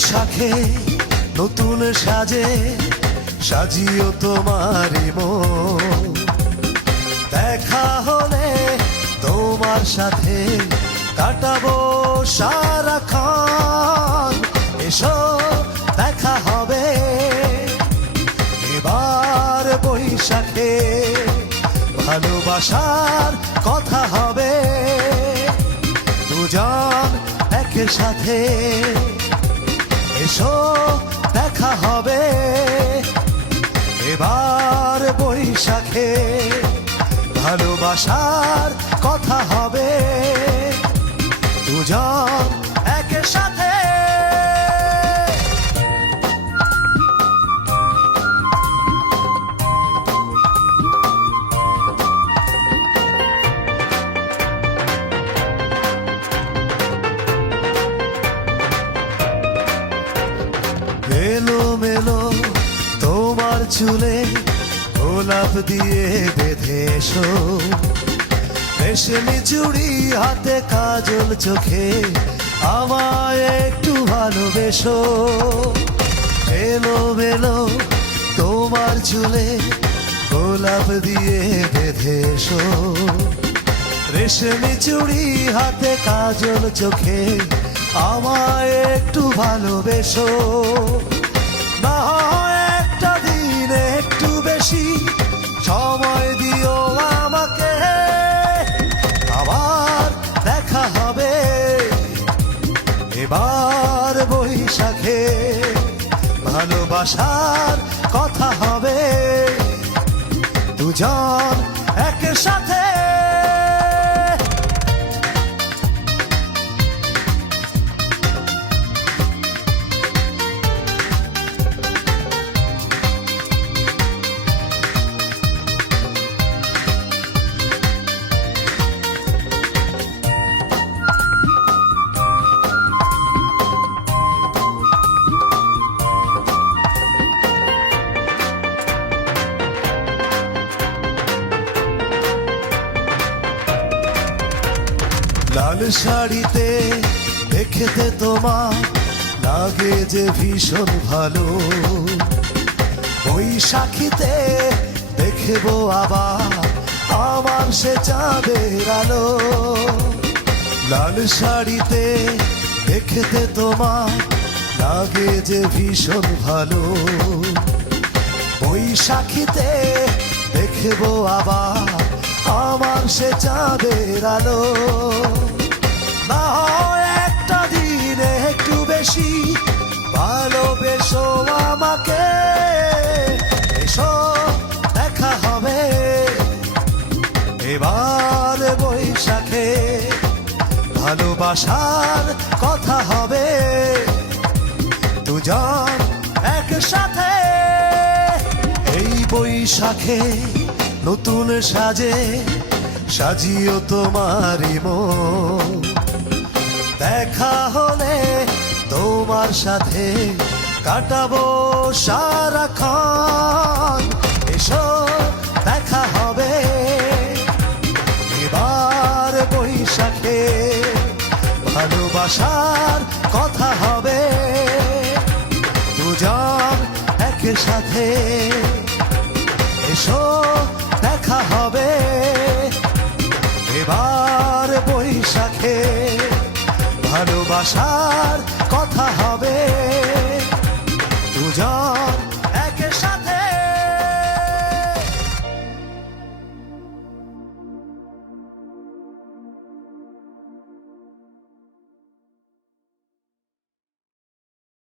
বৈশাখে নতুন সাজে সাজিও তোমারি মন। দেখা হলে তোমার সাথে কাটাবো সারাক্ষণ। এসো দেখা হবে এবার বৈশাখে, ভালোবাসার কথা হবে দুজন একসাথে। এসো দেখা হবে এবার বৈশাখে, ভালোবাসার কথা হবে দুজন একসাথে। এলো মেলো তোমার চুলে গোলাপ দিয়ে বেঁধে এসো, রেশমি চুড়ি হাতে কাজল চোখে আমায় একটু ভালোবেসো। এলো মেলো তোমার চুলে গোলাপ দিয়ে বেঁধে এসো, রেশমি চুড়ি হাতে কাজল চোখে আমায় একটু ভালোবেসো। না হয় একটা দিন একটু বেশি সময় দিও আমাকে, আবার দেখা হবে এবার বৈশাখে, ভালোবাসার কথা হবে দুজন একসাথে। লাল শাড়িতে দেখতে তোমার লাগে যে ভীষণ ভালো, বৈশাখীতে দেখবো আবার আমার সে চাঁদের আলো। লাল শাড়িতে দেখতে তোমার লাগে যে ভীষণ ভালো, বৈশাখীতে দেখবো আবার আমার সে চাঁদের আলো। না হয় একটা দিন একটু বেশি ভালোবেসো আমাকে, এসো দেখা হবে এবার বৈশাখে, ভালোবাসার কথা হবে দুজন একসাথে। এই বৈশাখে নতুন সাজে সাজিও তোমারি মন। দেখা হলে তোমার সাথে কাটাবো সারাক্ষণ। এসো দেখা হবে এবার বৈশাখে, ভালোবাসার কথা হবে দুজন একসাথে। এসো দেখা হবে এবার বৈশাখে, ভালোবাসার